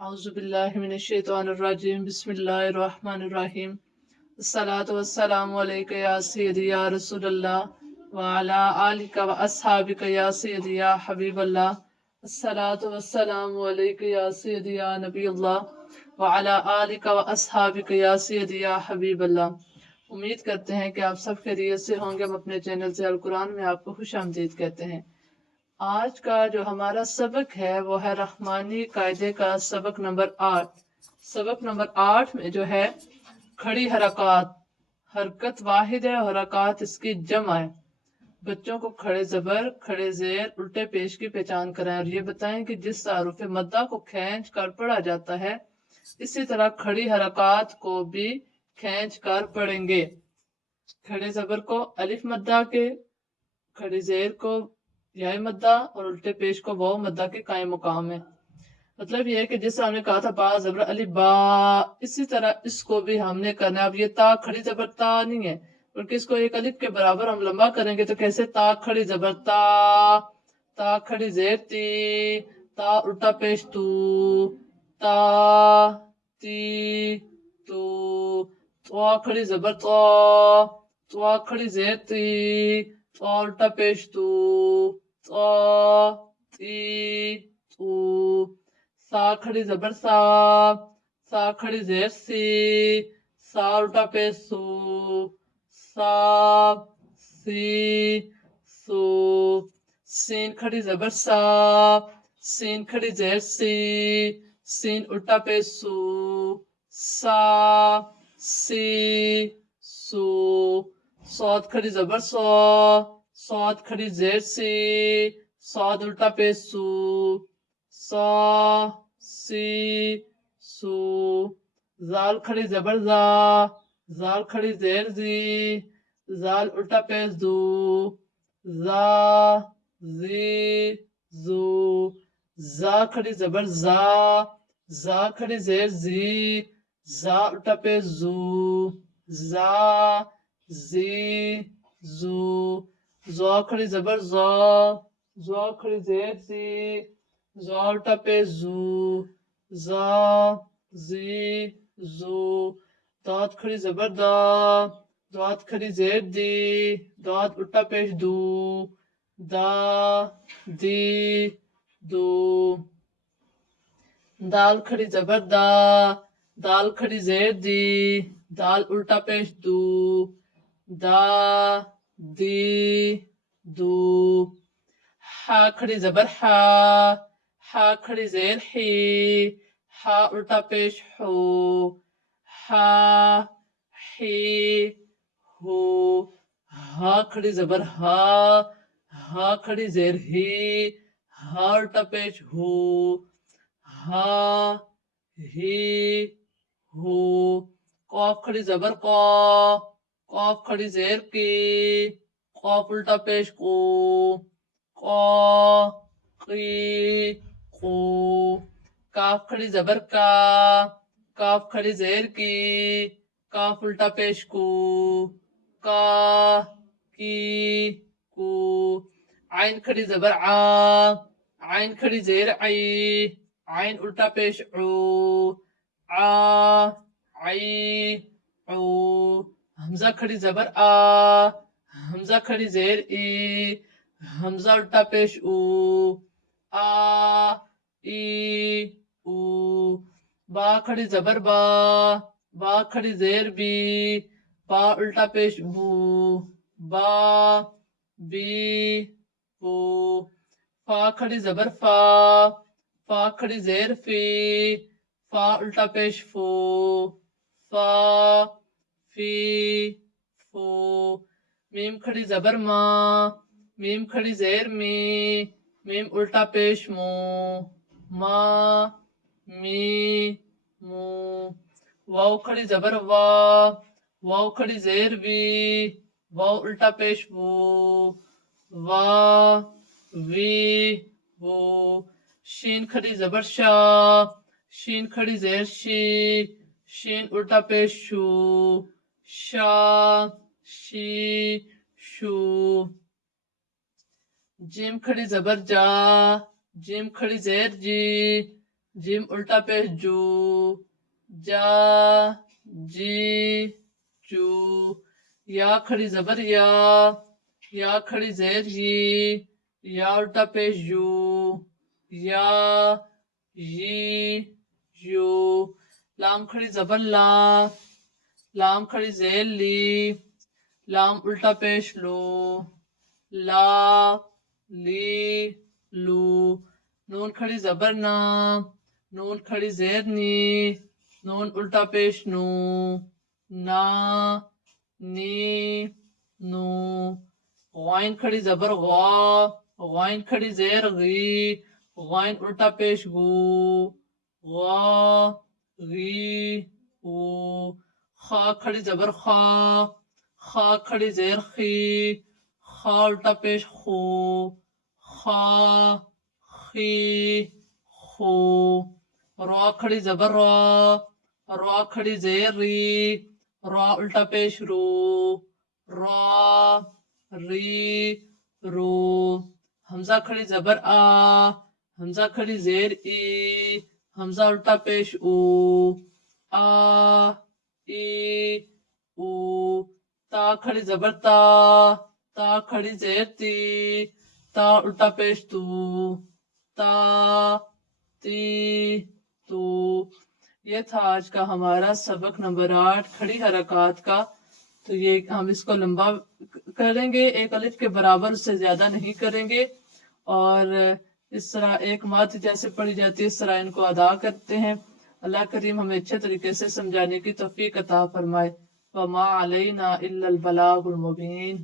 औज़ुबिल्लाहिमिनश्शैतानिर्रजीम बिस्मिल्लाहिर्रहमानिर्रहीम अस्सलातु वस्सलामु अलैका या सय्यदी या रसूलल्लाह व अला आलिका व अस्हाबिका या सय्यदी या हबीबल्लाह अस्सलातु वस्सलामु अलैका या सय्यदी या नबील्लाह व अला आलिका व अस्हाबिका या सय्यदी या हबीबल्लाह। उम्मीद करते हैं कि आप सब खैरियत से होंगे। हम अपने चैनल से अल कुरान में आपको खुशामदीद कहते हैं। आज का जो हमारा सबक है वो है रहमानी कायदे का सबक नंबर 8। सबक नंबर 8 में जो है खड़ी हरकत, हरकत वाहिद है, हरकत इसकी जमा है। बच्चों को खड़े जबर, खड़े जेर, उल्टे पेश की पहचान कराएं और ये बताएं कि जिस तारुफ मद्दा को खींच कर पढ़ा जाता है इसी तरह खड़ी हरकत को भी खींच कर पढ़ेंगे। खड़े जबर को अलिफ मद्दा के, खड़ी जेर को याय मद्दा और उल्टे पेश को वाव मद्दा के कायम मुकाम है। मतलब ये है कि जैसे हमने कहा था बा जबर अलिफ बा, इसी तरह इसको भी हमने करना है। अब ये ता खड़ी जबर ता नहीं है, बल्कि इसको एक अलिफ के बराबर हम लंबा करेंगे। तो कैसे? ता खड़ी जबर ता खड़ी जेर ती, ता उल्टा पेश तू, ता ती तू, तो खड़ी जबर तो खड़ी जेर ती, तो उल्टा पेश तू, तो ती तू, सा खड़ी जबर सा खड़ी जेर सी, सा उल्टा पेश सू, सा सी सू, सीन खड़ी जबर सा, सीन खड़ी जेर सी, सीन उल्टा पेश सू, सा सी सू, सौद खड़ी जबर सौद खड़ी जेर सी, सौद उल्टा पेश सू, सा सी सू, जाल खड़ी जबर जाल खड़ी जेर जी, जाल उल्टा पेश दू, जा जी जू, जा खड़ी जबर जा खड़ी जेर जी, जा उल्टा पेश जू, जा जी जू, ज़ा खड़ी जबर ज़ा खड़ी जेर जी, ज़ा उल्टा पेश जू, ज़ा जी जू, दाद खड़ी जबर दाद खड़ी जेर दी, दाद उल्टा पेश दू, दा दी दू, दाल खड़ी जबर दाल खड़ी जेर दी, दाल उल्टा पेश दू, दा दी दू, हा खड़ी जबर हा खड़ी जेर ही, हा उल्टा पेश हो, हा ही हो, हा खड़ी जबर हा खड़ी जेर ही, हा उल्टा पेश हो, हा ही हो, कौफ खड़ी जबर कौफ खड़ी जेर की, कौफ उल्टा पेश कौ की को, काफ खड़ी जबर काफ खड़ी जेर की, काफ उल्टा पेश का की को, आइन खड़ी जबर आइन खड़ी जेर आई, आइन उल्टा पेश आ आई ओ, हमजा खड़ी जबर हमजा खड़ी जेर ई, हमजा उल्टा पेश आ ई ऊ, बा खड़ी जबर बा खड़ी जेर बी, बा उल्टा पेश बू, बा बी बू, फा खड़ी जबर फा खड़ी जेर फी, फा उल्टा पेश फू, फा फी फू, मीम खड़ी जबर मीम खड़ी जेर मी, मीम उल्टा पेश मू, मा मी मू, वाव खड़ी जबर वाव खड़ी जेर वी, वाव उल्टा पेश वू, वा वी वो, शीन खड़ी जबर शीन खड़ी जेर शी, शीन उल्टा पेश शू, शा शी शू, जिम खड़ी जबर जिम खड़ी जेर जी, جیم الٹا پیش جو، جا، جی، جو. یا کھڑی زبر یا کھڑی زیر یا الٹا پیش یو، یا، یی، یو. لام کھڑی زبر لام کھڑی زیر لام الٹا پیش لو، لا، لی، لو. نون کھڑی زبر نون کھڑی زیر نون الٹا پیش نو، نا، نی، نو. غائن کھڑی زبر غائن کھڑی زیر غائن الٹا پیش غو، غا، غی، غو. خا کھڑی زبر خا کھڑی زیر خا الٹا پیش خو، خا، خی، خو. را کھڑی زبر را کھڑی زیر را الٹا پیش رو، را، ری، رو. حمزہ کھڑی زبر حمزہ کھڑی زیر حمزہ الٹا پیش او، آ، ای، او. تا کھڑی زبر تا کھڑی زیر تا الٹا پیش تو، تا، تی، تو. یہ تھا آج کا ہمارا سبق نمبر 8 کھڑی حرکات کا. تو یہ ہم اس کو لمبا کریں گے، ایک الف کے برابر، اس سے زیادہ نہیں کریں گے. اور اس طرح ایک مات جیسے پڑھی جاتی ہے اس طرح ان کو ادا کرتے ہیں. اللہ کریم ہمیں اچھے طریقے سے سمجھانے کی توفیق عطا فرمائے. وما علینا الا البلاغ المبین.